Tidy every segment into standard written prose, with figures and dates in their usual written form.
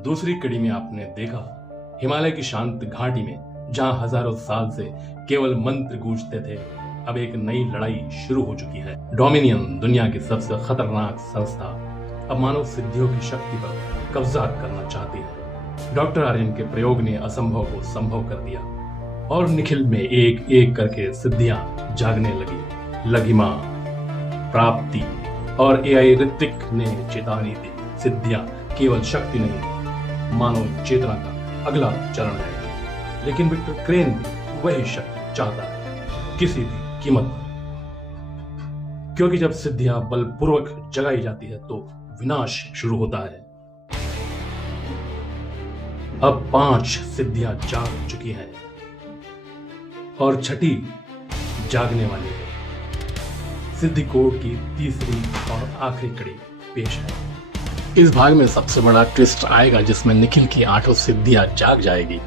दूसरी कड़ी में आपने देखा हिमालय की शांत घाटी में जहां हजारों साल से केवल मंत्र गूंजते थे, अब एक नई लड़ाई शुरू हो चुकी है। डोमिनियन, दुनिया की सबसे खतरनाक संस्था, अब मानव सिद्धियों की शक्ति पर कब्जा करना चाहती है। डॉक्टर आर्यन के प्रयोग ने असंभव को संभव कर दिया और निखिल में एक एक करके सिद्धियां जागने लगी। लघिमा, प्राप्ति और एआई ऋतिक ने चेतावनी दी। सिद्धियां केवल शक्ति नहीं, मानव चेतना का अगला चरण है। लेकिन विक्टर क्रेन भी वही शक्ति चाहता है, किसी भी कीमत पर, क्योंकि जब सिद्धियां बलपूर्वक जगाई जाती है तो विनाश शुरू होता है। अब 5 सिद्धियां जाग चुकी हैं और छठी जागने वाली है। सिद्धि कोड की तीसरी और आखिरी कड़ी पेश है। इस भाग में सबसे बड़ा ट्विस्ट आएगा जिसमें निखिल की 8 सिद्धियां जाग जाएगी,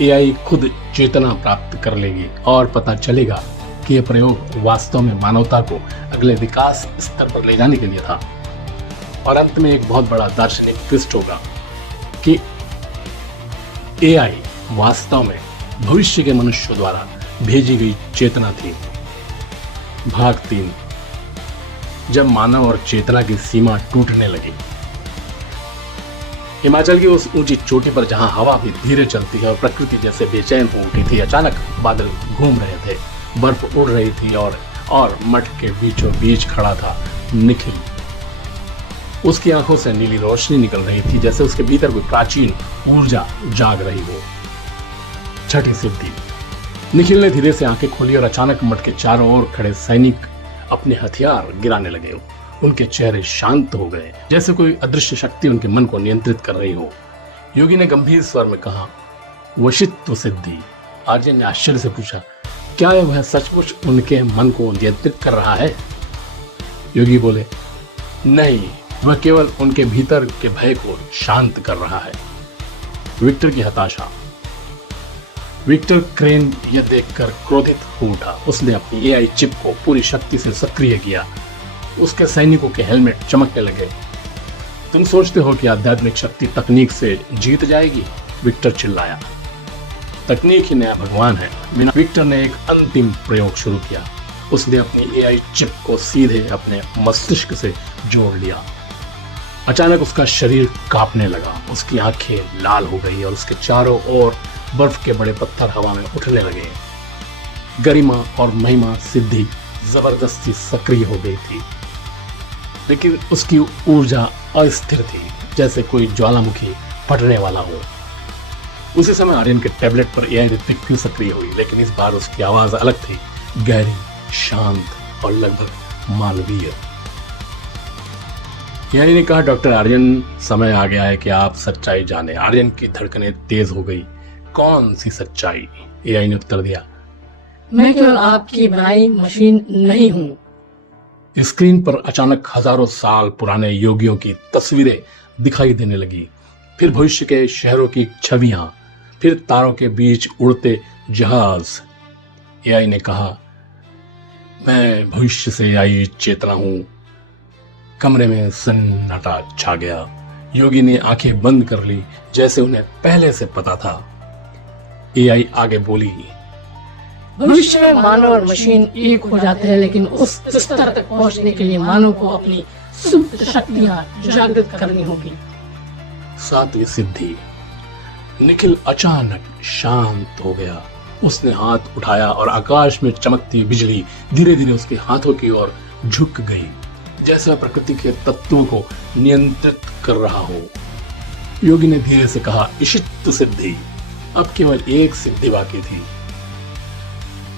एआई खुद चेतना प्राप्त कर लेगी और पता चलेगा कि यह प्रयोग वास्तव में मानवता को अगले विकास स्तर पर ले जाने के लिए था। और अंत में एक बहुत बड़ा दार्शनिक ट्विस्ट होगा कि एआई वास्तव में भविष्य के मनुष्यों द्वारा भेजी गई चेतना थी। भाग 3, जब मानव और चेतना की सीमा टूटने लगी। हिमाचल की उस ऊंची चोटी पर जहां हवा भी धीरे चलती है और प्रकृति जैसे बेचैन हो उठी थी, अचानक बादल घूम रहे थे, बर्फ उड़ रही थी और मठ के बीचों बीच खड़ा था निखिल। उसकी आंखों से नीली रोशनी निकल रही थी, जैसे उसके भीतर कोई प्राचीन ऊर्जा जाग रही हो। छठी सिद्धि। निखिल ने धीरे से आंखें खोली और अचानक मठ के चारों ओर खड़े सैनिक अपने हथियार गिराने लगे। उनके चेहरे शांत हो गए, जैसे कोई अदृश्य शक्ति उनके मन को नियंत्रित कर रही हो। योगी ने गंभीर स्वर में कहा, वशित्व सिद्धि। आर्यन ने आश्चर्य से पूछा, क्या वह सचमुच उनके मन को नियंत्रित कर रहा है? योगी बोले, नहीं, वह केवल उनके भीतर के भय को शांत कर रहा है। विक्टर की हताशा। विक्टर क्रेन यह देखकर क्रोधित हो उठा। उसने अपनी एआई चिप को पूरी शक्ति से सक्रिय किया। उसके सैनिकों के हेलमेट चमकने लगे। तुम सोचते हो कि आध्यात्मिक शक्ति तकनीक से जीत जाएगी? विक्टर चिल्लाया। तकनीक ही नया भगवान है। विक्टर ने एक अंतिम प्रयोग शुरू किया। उसने अपनी एआई चिप को सीधे अपने मस्तिष्क से जोड़ लिया। अचानक उसका शरीर कांपने लगा, उसकी आंखें लाल हो गई और उसके चारों ओर बर्फ के बड़े पत्थर हवा में उठने लगे। गरिमा और महिमा सिद्धि जबरदस्ती सक्रिय हो गई थी, लेकिन उसकी ऊर्जा अस्थिर थी, जैसे कोई ज्वालामुखी फटने वाला हो। उसी समय आर्यन के टैबलेट पर एआई ऋतिक फिर सक्रिय हुई, लेकिन इस बार उसकी आवाज अलग थी, गहरी, शांत और लगभग मानवीय। एआई ने कहा, डॉक्टर आर्यन, समय आ गया है कि आप सच्चाई जाने। आर्यन की धड़कनें तेज हो गई। कौन सी सच्चाई? एआई ने उत्तर दिया, मैं केवल आपकी बनाई मशीन नहीं हूँ। स्क्रीन पर अचानक हजारों साल पुराने योगियों की तस्वीरें दिखाई देने लगी, फिर भविष्य के शहरों की छवियां, फिर तारों के बीच उड़ते जहाज। एआई ने कहा, मैं भविष्य से आई चेतना हूं। कमरे में सन्नाटा छा गया। योगी ने आंखें बंद कर ली, जैसे उन्हें पहले से पता था। एआई आगे बोली, भविष्य में मानव और मशीन एक हो जाते हैं, लेकिन उस स्तर तक पहुंचने के लिए मानव को अपनी सुप्त शक्तियां जागृत करनी होगी। 7वीं सिद्धि। निखिल अचानक शांत हो गया। उसने हाथ उठाया और आकाश में चमकती बिजली धीरे धीरे उसके हाथों की ओर झुक गई, जैसे वह प्रकृति के तत्वों को नियंत्रित कर रहा हो। योगी ने धीरे से कहा, इशित सिद्धि। अब केवल एक सिद्धि बाकी थी।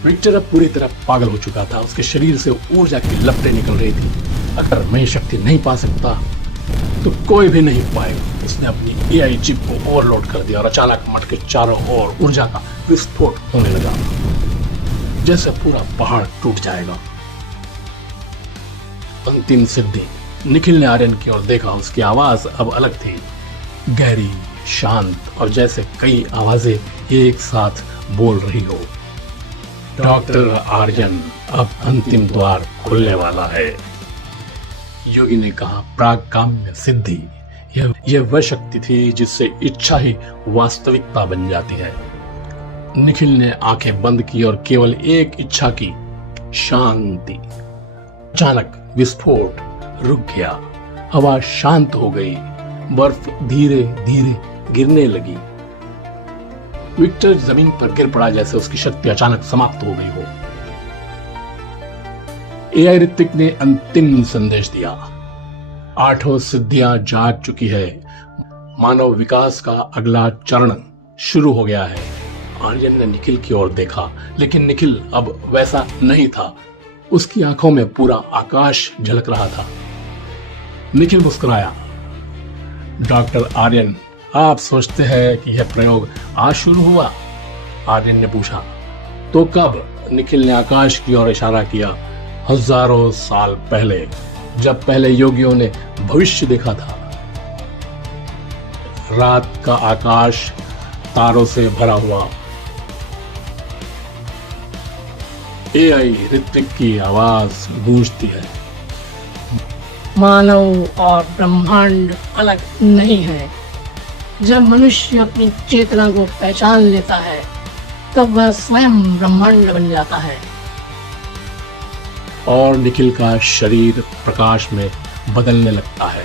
विक्टर अब पूरी तरह पागल हो चुका था। उसके शरीर से ऊर्जा की लपटें निकल रही थी। अगर मैं शक्ति नहीं पा सकता तो कोई भी नहीं पाएगा। उसने अपनी एआई चिप को ओवरलोड कर दिया और अचानक मठ के चारों ओर ऊर्जा का विस्फोट होने लगा, जैसे पूरा पहाड़ टूट जाएगा। अंतिम सिद्धि। निखिल ने आर्यन की ओर देखा। उसकी आवाज अब अलग थी, गहरी, शांत और जैसे कई आवाजें एक साथ बोल रही हो। डॉक्टर आर्यन, अब अंतिम द्वार खुलने वाला है। योगी ने कहा, प्राकाम्य सिद्धि। यह वह शक्ति थी जिससे इच्छा ही वास्तविकता बन जाती है। निखिल ने आंखें बंद की और केवल एक इच्छा की, शांति। अचानक विस्फोट रुक गया, हवा शांत हो गई, बर्फ धीरे धीरे गिरने लगी। विक्टर जमीन पर गिर पड़ा जैसे उसकी शक्ति अचानक समाप्त हो गई हो। एआई ऋत्विक ने अंतिम संदेश दिया, 8 सिद्धियां जाग चुकी है, मानव विकास का अगला चरण शुरू हो गया है। आर्यन ने निखिल की ओर देखा, लेकिन निखिल अब वैसा नहीं था। उसकी आंखों में पूरा आकाश झलक रहा था। निखिल मुस्कुराया। डॉक्टर आर्यन, आप सोचते हैं कि यह प्रयोग आज शुरू हुआ? आर्यन ने पूछा। तो कब? निखिल ने आकाश की ओर इशारा किया। हजारों साल पहले, जब पहले योगियों ने भविष्य देखा था। रात का आकाश तारों से भरा हुआ। एआई ऋत्विक की आवाज गूंजती है। मानव और ब्रह्मांड अलग नहीं है। जब मनुष्य अपनी चेतना को पहचान लेता है, तब वह स्वयं ब्रह्मांड बन जाता है। और निखिल का शरीर प्रकाश में बदलने लगता है।